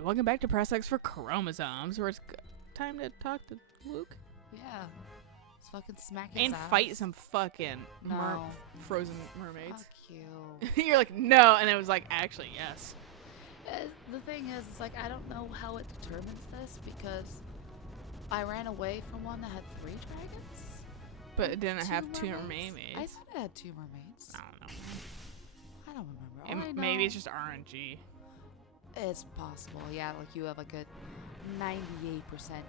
again, welcome back to Press X for Chromosomes, where it's time to talk to Luke. Yeah. Let's fucking smack his And ass. fight some fucking No. frozen mermaids. Fuck you. You're like, no, and it was like, actually, yes. The thing is, it's like, I don't know how it determines this, because I ran away from one that had 3 dragons. But it didn't have 2 mermaids. mermaids. I thought it had 2 mermaids. I don't know. I don't remember. All And I maybe know- it's just RNG. It's possible. Yeah, like you have like a 98%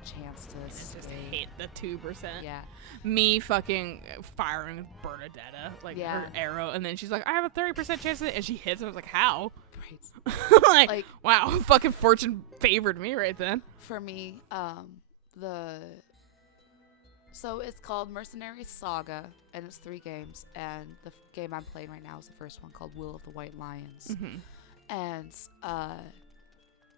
chance to It's just escape. hit the 2%. Yeah. Me fucking firing Bernadetta, like Yeah. her arrow, and then she's like, I have a 30% chance of it, and she hits, and I was like, how? Right. like, wow, fucking fortune favored me right then. For me, so it's called Mercenary Saga, and it's 3 games, and the game I'm playing right now is the first one called Will of the White Lions. Mm-hmm. And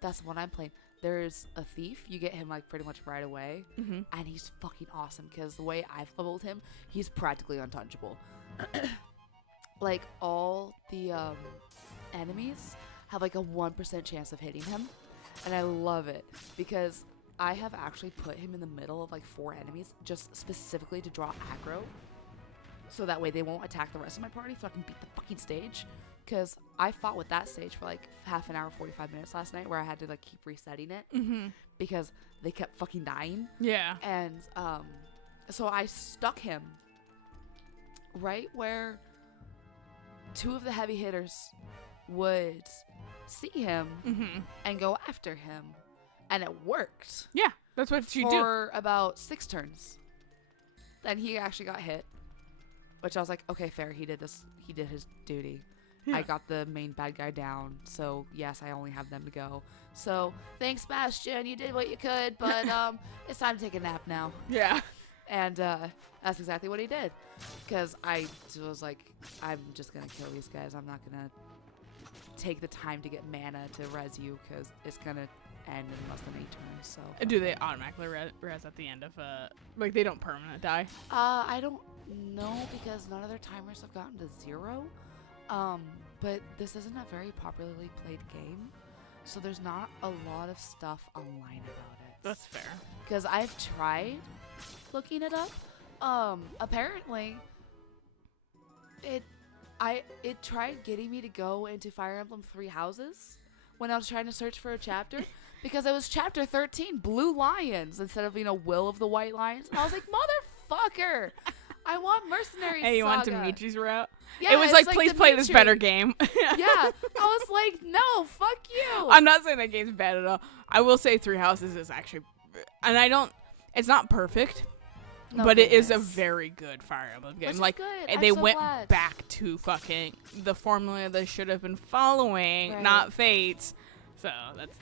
that's the one I'm playing. There's a thief. You get him like pretty much right away, Mm-hmm. and he's fucking awesome because the way I've leveled him, he's practically untouchable. Like all the enemies have like a 1% chance of hitting him, and I love it because I have actually put him in the middle of like 4 enemies just specifically to draw aggro, so that way they won't attack the rest of my party, so I can beat the fucking stage. Because I fought with that stage for like half an hour, 45 minutes last night, where I had to like keep resetting it Mm-hmm. because they kept fucking dying. Yeah. And so I stuck him right where 2 of the heavy hitters would see him Mm-hmm. and go after him, and it worked Yeah, that's what you do. for about 6 turns. Then he actually got hit, which I was like, okay, fair. He did his duty. Yeah. I got the main bad guy down, so yes, I only have them to go. So thanks, Bastion. You did what you could, but it's time to take a nap now. Yeah. And that's exactly what he did. Because I was like, I'm just going to kill these guys. I'm not going to take the time to get mana to res you, because it's going to end in less than 8 turns. So Do they automatically res at the end of like they don't permanent die? I don't know, because none of their timers have gotten to 0. But this isn't a very popularly played game, so there's not a lot of stuff online about it. That's fair. Because I've tried looking it up. Apparently, it tried getting me to go into Fire Emblem 3 Houses when I was trying to search for a chapter, because it was chapter 13, Blue Lions, instead of, Will of the White Lions. And I was like, motherfucker, I want Mercenary Hey, you Saga. want Dimitri's route? Yeah, it was like, please play this better game. Yeah, I was like, no, fuck you. I'm not saying that game's bad at all. I will say 3 Houses is actually, and it's not perfect, No but it is a goodness. very good Fire Emblem game. Which is Like, good. and I'm they so went glad. back to fucking the formula they should have been following, Right. not Fates. So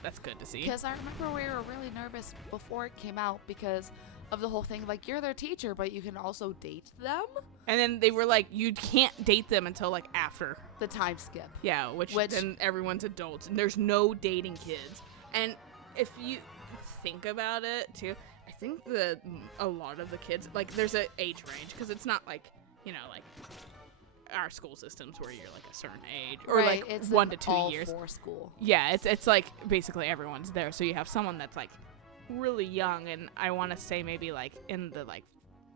that's good to see. Because I remember we were really nervous before it came out because of the whole thing, like, you're their teacher, but you can also date them? And then they were like, you can't date them until like after. The time skip. Yeah, which Which- then everyone's adults, and there's no dating kids. And if you think about it too, I think a lot of the kids, like, there's an age range, because it's not like, like our school systems where you're like a certain age, or Right, like it's 1 an to 2 all years. for school. Yeah, it's like basically everyone's there. So you have someone that's like really young, and I want to say maybe like in the like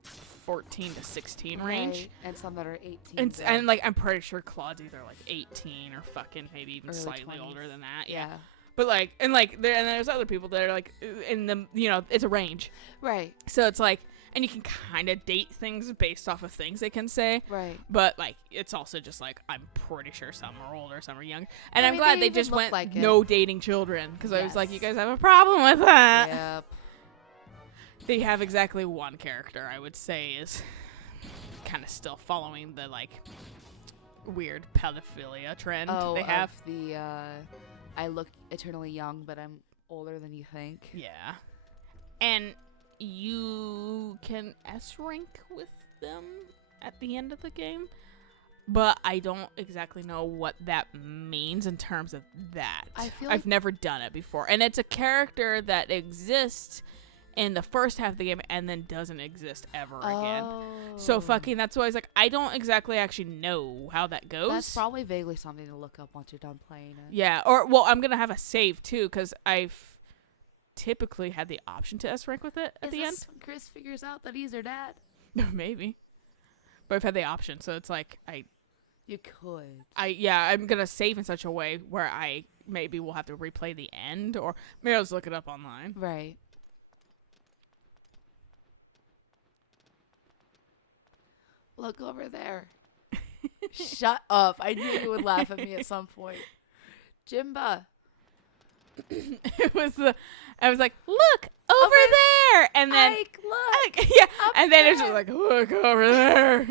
14 to 16 range. Right, and some that are 18. And like I'm pretty sure Claude's either like 18 or fucking maybe even Early slightly 20s. older than that. yeah. But like and there's other people that are like in the it's a range. Right, So it's like, and you can kind of date things based off of things they can say. right. But like it's also just like I'm pretty sure some are older, some are younger, and I I'm mean, glad they they even just look went like it. no dating children, because I was like, Yes. you guys have a problem with that. Yep. They have exactly one character I would say is kind of still following the like weird pedophilia trend they have. The, I look eternally young, but I'm older than you think. Yeah. And you can S rank with them at the end of the game, but I don't exactly know what that means in terms of that. I feel I've like- never done it before. And it's a character that exists in the first half of the game and then doesn't exist ever again. Oh. So fucking that's why I was like, I don't exactly actually know how that goes. That's probably vaguely something to look up once you're done playing it. Yeah, or well, I'm gonna have a save too because I've typically had the option to S rank with it at the end. When Chris figures out that he's her dad? Maybe, but I've had the option, so it's like You could. I'm gonna save in such a way where I maybe will have to replay the end, or maybe I'll just look it up online. Right. Look over there. Shut up. I knew you would laugh at me at some point. Jimba. I was like, look over there, and then Ike, look. yeah, up and then it's there. just like, look over there.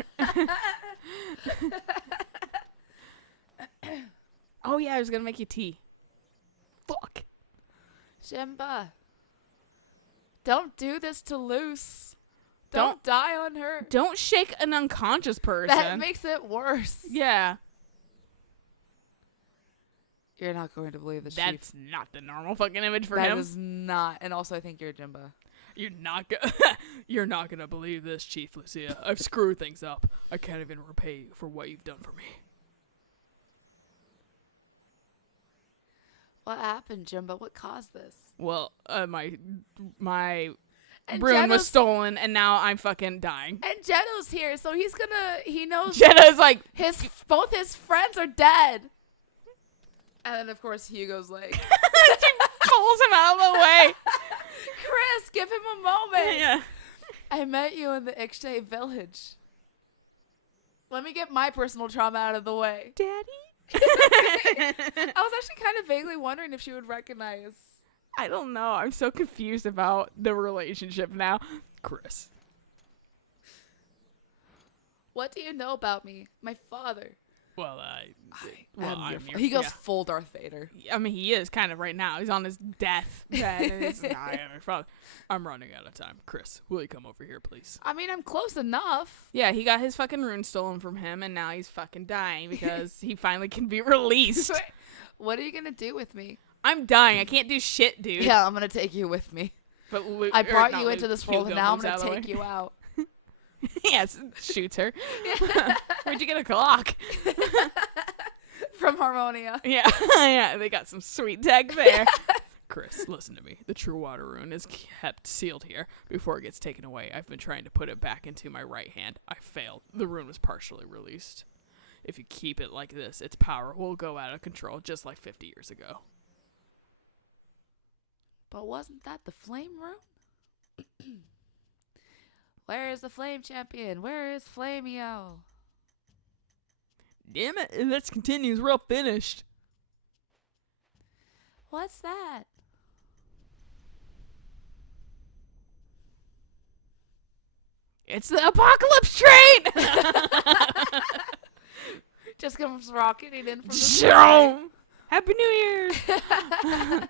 Oh yeah, I was gonna make you tea. Fuck. Jimba. Don't do this to Luce. Don't- Don't die on her. Don't shake an unconscious person. That makes it worse. Yeah, You're not going to believe this, that's Chief. not the normal fucking image for That him. is not. And also, I think you're Jimba. You're not gonna believe this, Chief Lucia. I've screwed things up. I can't even repay you for what you've done for me. What happened, Jimba? What caused this? Well, my And rune was Jetto's- stolen, and now I'm fucking dying. And Jetto's here, so he knows Jetta's like, both his friends are dead. And then, of course, Hugo's like, she pulls him out of the way. Chris, give him a moment. Yeah. I met you in the Ixche village. Let me get my personal trauma out of the way. Daddy? I was actually kind of vaguely wondering if she would recognize. I don't know. I'm so confused about the relationship now. Chris. What do you know about me? My father. Well, He goes full Darth Vader. I mean, he is kind of right now. He's on his death bed. And he's, I am your father. I'm running out of time. Chris, will you come over here, please? I mean, I'm close enough. Yeah, he got his fucking rune stolen from him, and now he's fucking dying because he finally can be released. What are you going to do with me? I'm dying. I can't do shit, dude. Yeah, I'm going to take you with me. But I brought you into this world, and now I'm going going to take you out. Yes, shoots her. Where'd you get a clock? From Harmonia. Yeah, yeah, they got some sweet tech there. Chris, listen to me. The true water rune is kept sealed here before it gets taken away. I've been trying to put it back into my right hand. I failed. The rune was partially released. If you keep it like this, its power will go out of control just like 50 years ago. But wasn't that the flame rune? Where is the flame champion? Where is Flamio? Damn it, and this continues real finished. What's that? It's the apocalypse train! Just comes rocketing in from the Zoom! Happy New Year! sky.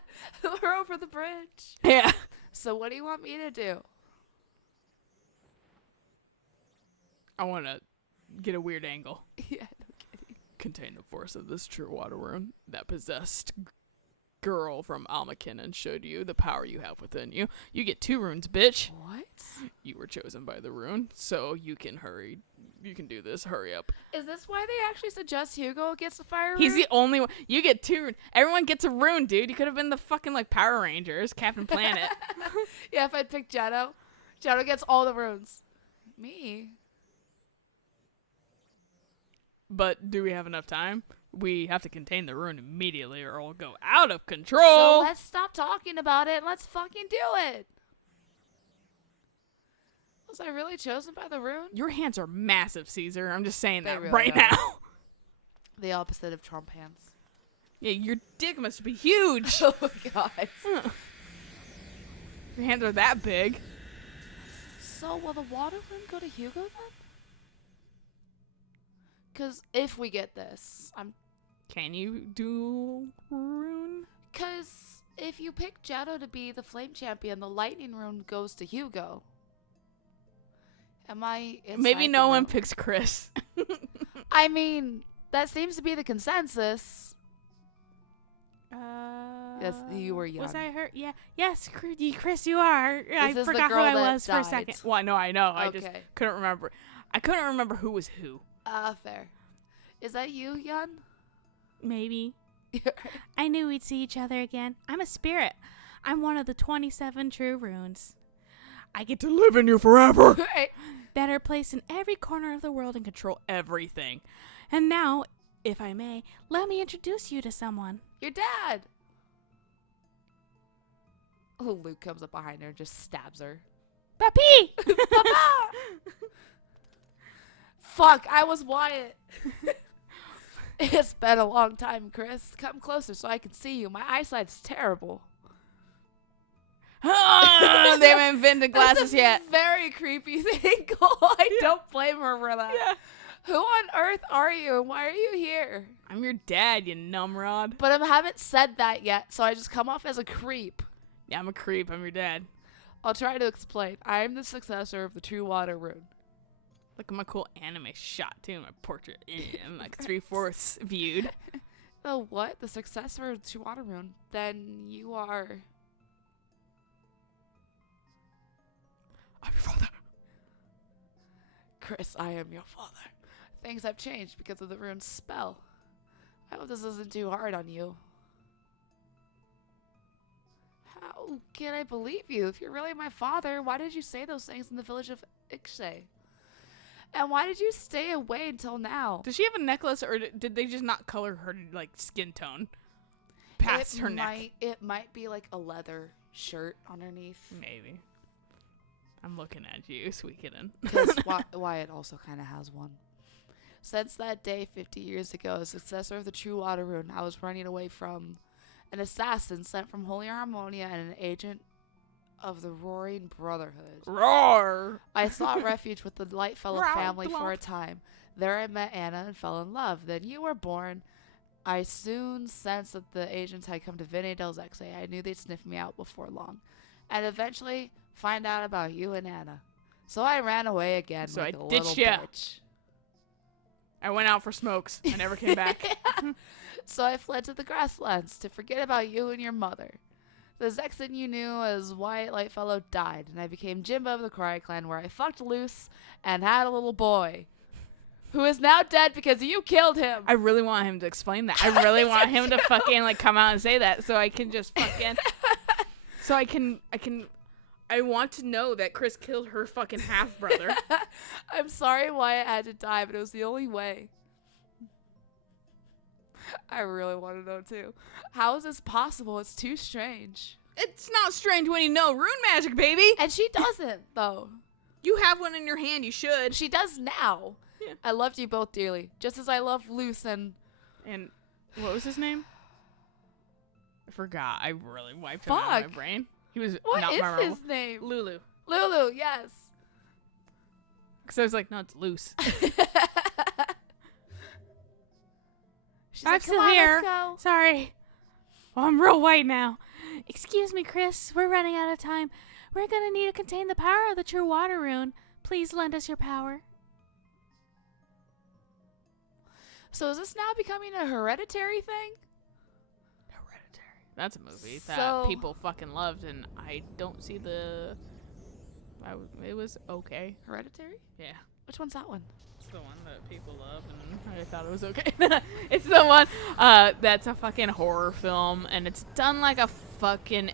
We're over the bridge. Yeah. So what do you want me to do? I want to get a weird angle. Yeah, no kidding. Contain the force of this true water rune that possessed girl from Almakin showed you the power you have within you. You get 2 runes, bitch. What? You were chosen by the rune, so you can hurry. You can do this. Hurry up. Is this why they actually suggest Hugo gets a fire rune? He's the only one. You get 2 runes. Everyone gets a rune, dude. You could have been the fucking like Power Rangers, Captain Planet. Yeah, if I'd picked Jetto. Jetto gets all the runes. Me? But do we have enough time? We have to contain the rune immediately or it'll go out of control. So let's stop talking about it and let's fucking do it. Was I really chosen by the rune? Your hands are massive, Caesar. I'm just saying They that really right are. now. The opposite of Trump hands. Yeah, your dick must be huge. Oh, God. Your hands are that big. So will the water rune go to Hugo then? Because if we get this, Can you do rune? Because if you pick Jetto to be the flame champion, the lightning rune goes to Hugo. Am I inside Maybe the no one room? picks Chris. I mean, that seems to be the consensus. Yes, you were young. Was I her? Yeah. Yes, Chris, you are. I this the forgot who girl I that was for a died? second. Well, I know. I just Okay. couldn't remember. I couldn't remember who was who. Fair. Is that you, Yun? Maybe. I knew we'd see each other again. I'm a spirit. I'm one of the 27 true runes. I get to live in you forever. Right. That are placed in every corner of the world and control everything. And now, if I may, let me introduce you to someone. Your dad. Oh, Luke comes up behind her and just stabs her. Papi! Papa! Fuck, I was Wyatt. It's been a long time, Chris. Come closer so I can see you. My eyesight's terrible. They haven't invented glasses That's a yet. Very creepy thing. I don't blame her for that. Yeah. Who on earth are you and why are you here? I'm your dad, you numrod. But I haven't said that yet, so I just come off as a creep. Yeah, I'm a creep. I'm your dad. I'll try to explain. I am the successor of the True Water Rune. Look at my cool anime shot, too. My portrait. I'm like 3/4 viewed. The what? The successor of the True Water Rune? Then you are... I'm your father. Chris, I am your father. Things have changed because of the rune's spell. I hope this isn't too hard on you. How can I believe you? If you're really my father, why did you say those things in the village of Ikshe? And why did you stay away until now? Does she have a necklace, or did they just not color her like skin tone past her neck? It might be like a leather shirt underneath. Maybe. I'm looking at you, Suikoden. Because Wyatt also kind of has one. Since that day 50 years ago, as successor of the True Water Rune, I was running away from an assassin sent from Holy Harmonia and an agent of the Roaring Brotherhood. Roar! I sought refuge with the Lightfellow Roar, family for a blop. time. There I met Anna and fell in love. Then you were born. I soon sensed that the agents had come to Vinny Del Zexe. I knew they'd sniff me out before long. And eventually find out about you and Anna. So I ran away again So like I a ditched little ya. bitch. I went out for smokes. I never came back. So I fled to the grasslands to forget about you and your mother. The Zexan you knew as Wyatt Lightfellow died, and I became Jimba of the Cry Clan, where I fucked loose and had a little boy, who is now dead because you killed him. I really want him to explain that. I really want him to fucking like come out and say that, so I can just fucking, so I want to know that Chris killed her fucking half brother. I'm sorry Wyatt had to die, but it was the only way. I really want to know too. How is this possible? It's too strange. It's not strange when you know rune magic, baby. And she doesn't, though. You have one in your hand. You should. She does now. Yeah. I loved you both dearly, just as I love Luce and what was his name? I forgot. I really wiped him out of Fuck. my brain. He was What not is memorable. his name? Lulu. Lulu, yes. Because I was like, no, it's loose. She's I'm like, still "Come on, here. let's go." Sorry. Well, I'm real white now. Excuse me, Chris. We're running out of time. We're going to need to contain the power of the True Water Rune. Please lend us your power. So is this now becoming a hereditary thing? Hereditary. That's a movie So- that people fucking loved, and I don't see it was okay. Hereditary? Yeah. Which one's that one? It's the one that people love, and I thought it was okay. It's the one that's a fucking horror film, and it's done like a fucking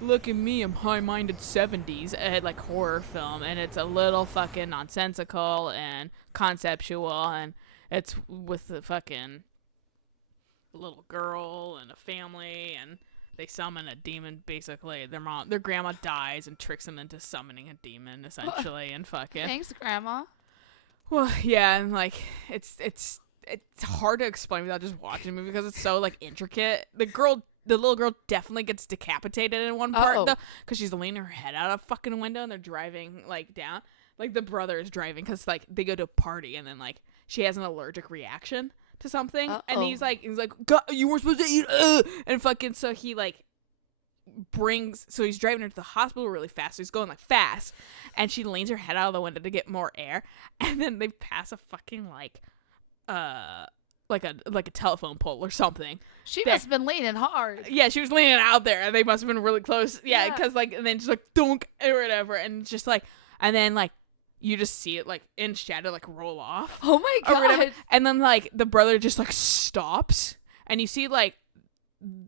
look at me, I'm high-minded 70s like horror film, and it's a little fucking nonsensical and conceptual, and it's with the fucking little girl and a family, and they summon a demon. Basically, their grandma dies and tricks them into summoning a demon, essentially, and fucking. Thanks, Grandma. Well, yeah, and like it's hard to explain without just watching the movie because it's so like intricate. The little girl definitely gets decapitated in one part though, because she's leaning her head out a fucking window and they're driving like down. Like the brother is driving because like they go to a party and then like she has an allergic reaction to something, and he's like, God, you weren't supposed to eat, and fucking so he like he's driving her to the hospital really fast, so he's going like fast, and she leans her head out of the window to get more air, and then they pass a fucking like like a telephone pole or something. She must have been leaning hard. Yeah, she was leaning out there, and they must have been really close. Yeah, Yeah. because like, and then just like dunk or whatever, and just like, and then like you just see it like in shadow like roll off. Oh my Or whatever. god. And then like the brother just like stops, and you see like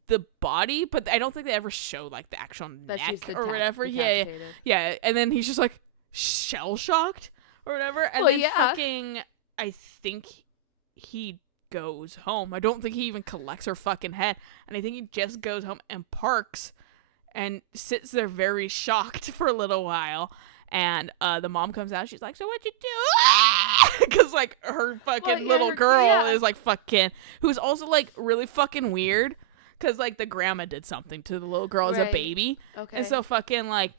the body, but I don't think they ever show like the actual That she's neck or whatever. Yeah, decapitated. yeah. And then he's just like shell shocked or whatever, and Well, then yeah. fucking I think he goes home. I don't think he even collects her fucking head, and I think he just goes home and parks and sits there very shocked for a little while. And the mom comes out. She's like, "So what'd you do?" Because like her fucking little girl is like fucking, who's also like really fucking weird. Because like the grandma did something to the little girl as a baby, Okay. and so fucking like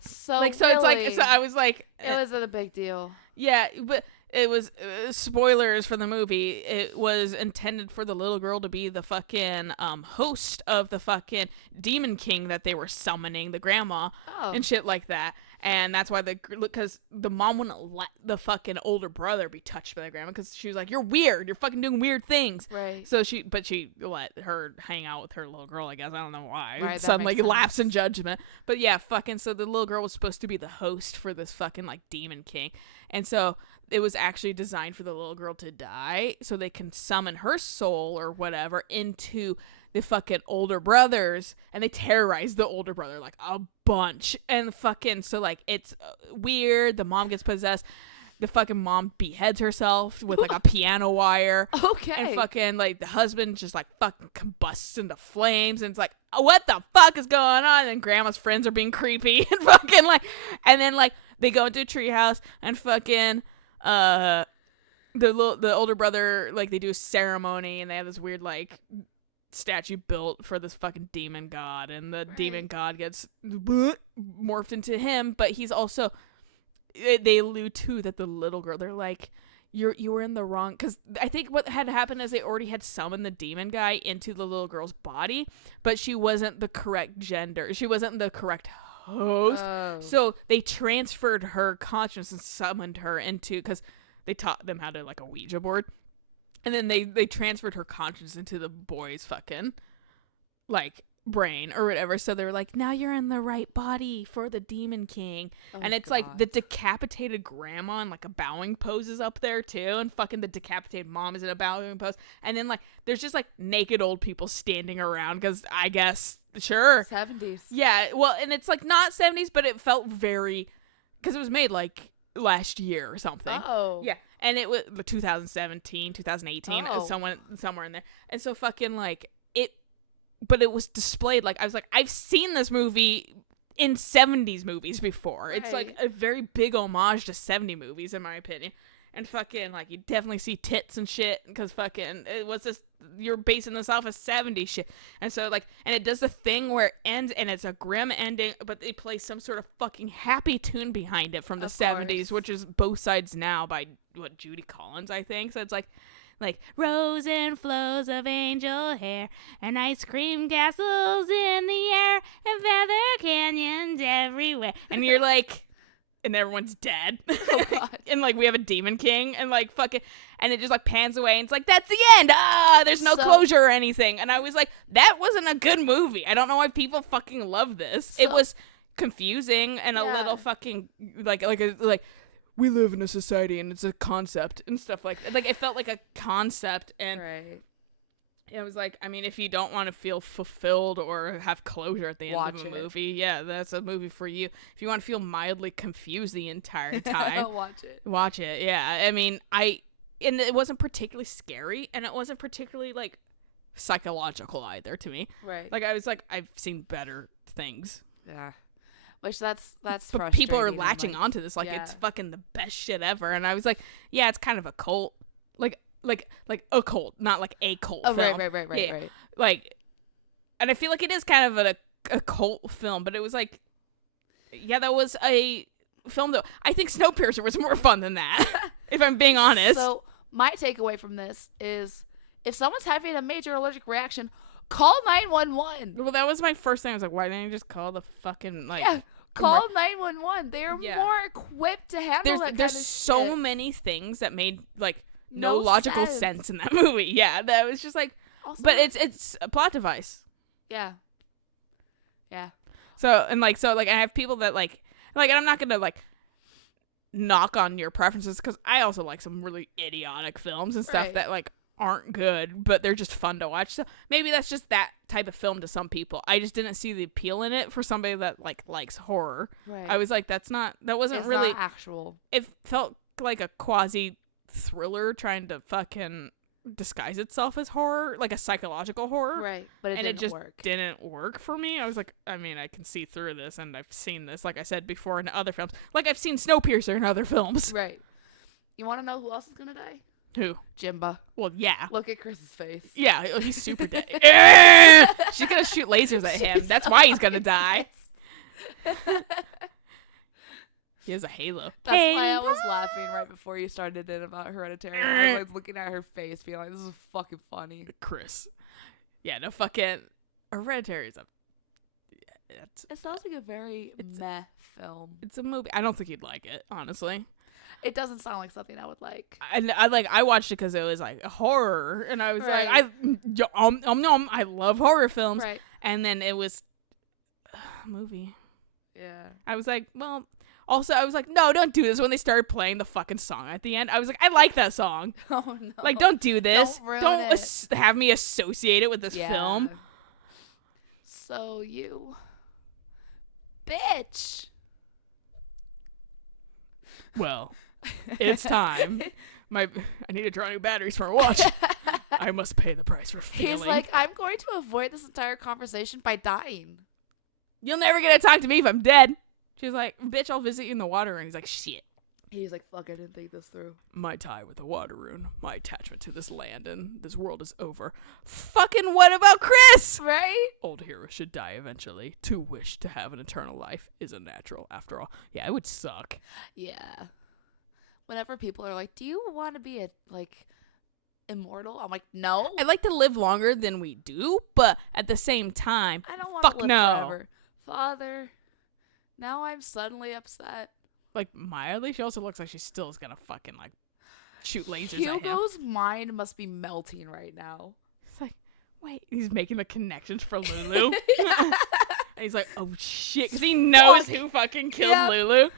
so like so really, it's like, so I was like, it wasn't a big deal. yeah, but it was spoilers for the movie. It was intended for the little girl to be the fucking host of the fucking demon king that they were summoning, the grandma and shit like that. And that's why because the mom wouldn't let the fucking older brother be touched by the grandma, because she was like, "You're weird. You're fucking doing weird things." Right. So she let her hang out with her little girl. I guess I don't know why. Right, that Some like makes lapse sense. in judgment. But yeah, fucking. So the little girl was supposed to be the host for this fucking like demon king, and so it was actually designed for the little girl to die, so they can summon her soul or whatever into the fucking older brothers, and they terrorize the older brother like a bunch. And fucking so like it's weird. The mom gets possessed. The fucking mom beheads herself with like a piano wire. Okay. And fucking like the husband just like fucking combusts into flames, and it's like, what the fuck is going on? And grandma's friends are being creepy and fucking like, and then like they go into a treehouse and fucking the older brother, like they do a ceremony, and they have this weird like statue built for this fucking demon god, and the demon god gets morphed into him, but he's also, they allude to that the little girl, they're like, you were in the wrong, because I think what had happened is they already had summoned the demon guy into the little girl's body, but she wasn't the correct gender, she wasn't the correct host. So they transferred her consciousness and summoned her into, because they taught them how to like a Ouija board, and then they transferred her consciousness into the boy's fucking like brain or whatever. So they were like, now you're in the right body for the demon king. And it's like the decapitated grandma and like a bowing pose is up there too, and fucking the decapitated mom is in a bowing pose, and then like there's just like naked old people standing around, because I guess sure 70s. yeah, well, and it's like not 70s, but it felt very, because it was made like last year or something. Yeah, and it was 2017, 2018, somewhere in there. And so fucking like it, but it was displayed like, I was like, I've seen this movie in 70s movies before. It's like a very big homage to 70 movies in my opinion. And fucking like you definitely see tits and shit, because fucking it was this, you're basing this off of 70s shit. And so like, and it does the thing where it ends and it's a grim ending, but they play some sort of fucking happy tune behind it from the 70s, which is Both Sides Now by Judy Collins, I think. So it's like rose and flows of angel hair, and ice cream castles in the air, and feather canyons everywhere. And you're like, and everyone's dead. Oh god. And like we have a demon king, and like fucking, and it just like pans away, and it's like, that's the end. There's no closure or anything. And I was like, that wasn't a good movie. I don't know why people fucking love this. It was confusing and a little fucking like we live in a society and it's a concept and stuff like that. Like it felt like a concept, and it was like, I mean, if you don't want to feel fulfilled or have closure at the end of a movie, yeah, that's a movie for you. If you want to feel mildly confused the entire time, watch it. Yeah, I mean, and it wasn't particularly scary, and it wasn't particularly like psychological either to me. Right. Like I was like, I've seen better things. Yeah. Which that's But frustrating. people are latching onto this like it's fucking the best shit ever, and I was like, yeah, it's kind of a cult, like a cult, not like a cult film. Right. Like, and I feel like it is kind of a cult film, but it was like, yeah, that was a film though. I think Snowpiercer was more fun than that, if I'm being honest. So my takeaway from this is, if someone's having a major allergic reaction, call 911. Well, that was my first thing. I was like, why didn't you just call the fucking like? Yeah, call 911. They're more equipped to handle that kind of shit. There's so many things that made like no logical sense in that movie. Yeah, that was just like, Also, but it's a plot device. yeah. Yeah. So I have people that like, and I'm not gonna like knock on your preferences because I also like some really idiotic films and stuff Right. that like aren't good, but they're just fun to watch. So maybe that's just that type of film to some people. I just didn't see the appeal in it for somebody that like likes horror. Right. I was like, that wasn't it's really not actual. It felt like a quasi thriller trying to fucking disguise itself as horror, like a psychological horror. Right. But it and didn't it just work. didn't work for me. I was like, I mean, I can see through this, and I've seen this, like I said before, in other films. Like, I've seen Snowpiercer in other films. Right. You want to know who else is going to die? Who? Jimba. Well, yeah. Look at Chris's face. Yeah, he's super dead. She's gonna shoot lasers at him. She's That's so why he's gonna die. pissed. He has a halo. That's why I was laughing right before you started it about Hereditary. I was like looking at her face, being like, "This is fucking funny." Chris. Yeah, no fucking Hereditary is a. It sounds like a very meh film. It's a movie. I don't think you'd like it, honestly. It doesn't sound like something I would like. I watched it because it was like a horror, and I was Right. like, I love horror films, Right. and then it was a movie. Yeah. I was like, well. Also, I was like, no, don't do this. When they started playing the fucking song at the end, I was like, I like that song. Oh no. Like, don't do this. Don't ruin Don't it. have me associate it with this film. So you, bitch. Well, it's time. I need to draw new batteries for a watch. I must pay the price for failing. He's like, I'm going to avoid this entire conversation by dying. You'll never get to talk to me if I'm dead. She's like, bitch, I'll visit you in the water rune. He's like, shit. He's like, fuck, I didn't think this through. My tie with the water rune, my attachment to this land and this world is over. Fucking what about Chris? Right? Old heroes should die eventually. To wish to have an eternal life is a natural, after all. Yeah, it would suck. Yeah. Whenever people are like, do you want to be immortal? I'm like, no. I'd like to live longer than we do, but at the same time, I don't want to fuck live no. forever. Father, now I'm suddenly upset. like mildly, she also looks like she still is gonna fucking like shoot lasers at him. Hugo's mind must be melting right now. It's like, wait, he's making the connections for Lulu. Yeah. And he's like, oh shit, because he knows Fuck. who fucking killed Yep. Lulu.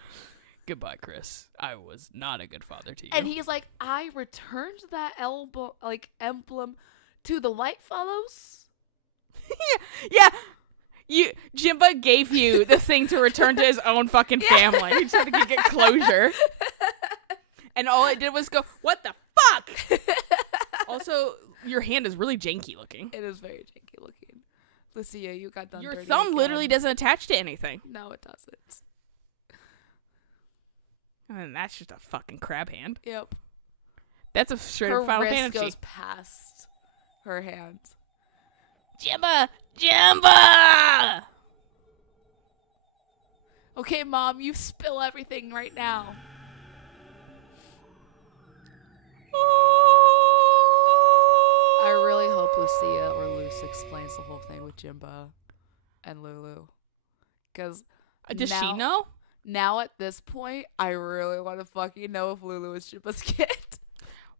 Goodbye, Chris. I was not a good father to you. And he's like, I returned that emblem to the light follows. yeah. Jimba gave you the thing to return to his own fucking family. He just had to get closure. And all it did was go, what the fuck? Also, your hand is really janky looking. It is very janky looking. Lucia, you got done Your dirty thumb again. literally doesn't attach to anything. No, it doesn't. And that's just a fucking crab hand. Yep. That's a straight Her up Final wrist Fantasy. goes past her hand. Jimba! Jimba! Okay, Mom, you spill everything right now. I really hope Lucia or Luce explains the whole thing with Jimba and Lulu. Because Does she know? now at this point, I really want to fucking know if Lulu is Jimba's kid.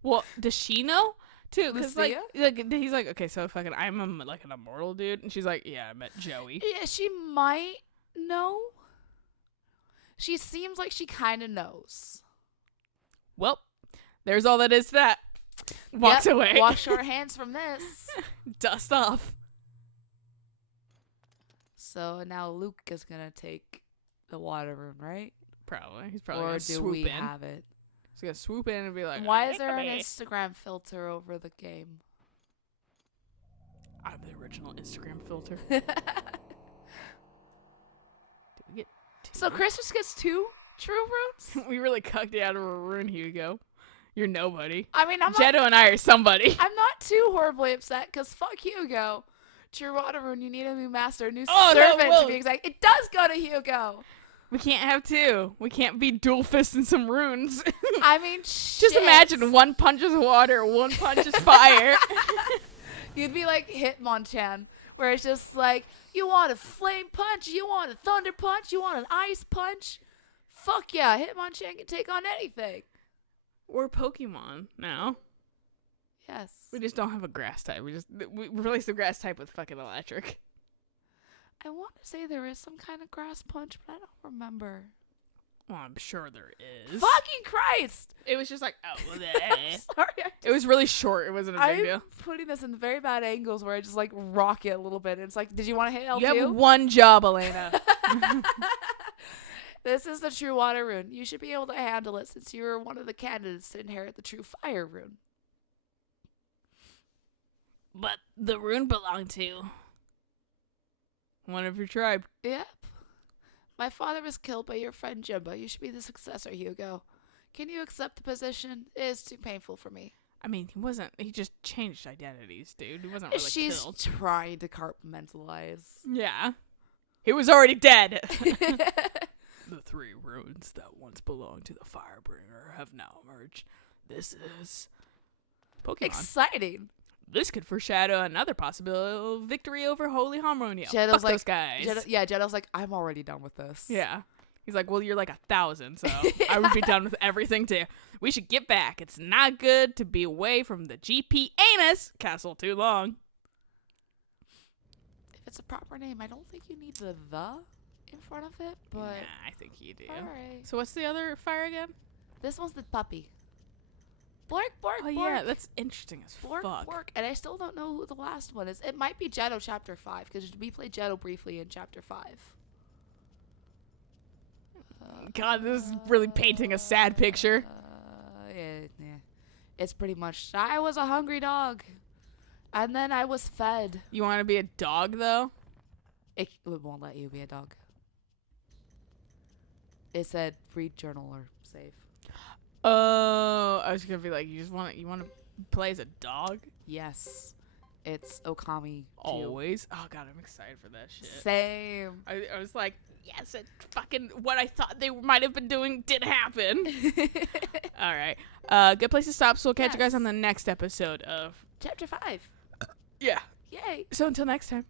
Well, does she know? Too, because like Lucia? he's like, okay, so fucking, I'm like an immortal dude, and she's like, yeah, I met Joey. Yeah, she might know. She seems like she kind of knows. Well, there's all that is to that. Walks Yep, away. Wash our hands from this. Dust off. So now Luke is gonna take the water room, right? Probably. He's probably Or gonna do swoop we in. have it? He's gonna swoop in and be like, Why is "Hey, there an come here." Instagram filter over the game? I'm the original Instagram filter. So Did we get two? Chris just gets 2 true runes? We really cucked you out of a rune, Hugo. You're nobody. I mean, I'm Jetto and I are somebody. not too horribly upset because fuck Hugo. True water rune, you need a new master, a new Oh, no, servant whoa. to be exact. It does go to Hugo. We can't have two. We can't be dual fisting some runes. I mean, Just imagine one punches water, one punches fire. You'd be like Hitmonchan, where it's just like, you want a flame punch, you want a thunder punch, you want an ice punch. Fuck yeah, Hitmonchan can take on anything. We're Pokemon now. Yes. We just don't have a grass type. We replace the grass type with fucking electric. I want to say there is some kind of grass punch, but I don't remember. Well, I'm sure there is. Fucking Christ! It was just like, oh, Sorry. it was really short. It wasn't a big deal. I'm putting this in very bad angles where I just like rock it a little bit. It's like, did you want to hit L2? You have one job, Alayna. This is the true water rune. You should be able to handle it since you were one of the candidates to inherit the true fire rune. But the rune belonged to one of your tribe. Yep. My father was killed by your friend Jimba. You should be the successor, Hugo. Can you accept the position? It is too painful for me. I mean, he just changed identities, dude. He wasn't really She's killed. trying to compartmentalize. Yeah. He was already dead. The 3 runes that once belonged to the Firebringer have now emerged. This is Pokemon. Exciting. This could foreshadow another possible victory over Holy Harmonia. Jeddo's Fuck like, those guys. Jeddo's like, I'm already done with this. Yeah. He's like, well, you're like 1,000, so I would be done with everything too. We should get back. It's not good to be away from the GP Anus Castle too long. If it's a proper name, I don't think you need the in front of it, but Yeah, I think you do. alright. So what's the other fire again? This one's the puppy. Bork, bork, Oh, bork. yeah, that's interesting as Bork, fuck. bork. And I still don't know who the last one is. It might be Jeddo Chapter 5, because we played Jeddo briefly in Chapter 5. God, this is really painting a sad picture. Yeah. It's pretty much, I was a hungry dog. And then I was fed. You want to be a dog, though? It won't let you be a dog. It said read journal or save. Oh, I was gonna be like, you want to play as a dog? Yes. It's Okami 2. Always. Oh God, I'm excited for that shit. Same. I was like, yes, it fucking what I thought they might have been doing did happen. All right. Good place to stop. So we'll catch you guys Yes. on the next episode of Chapter 5. Yeah. Yay. So until next time.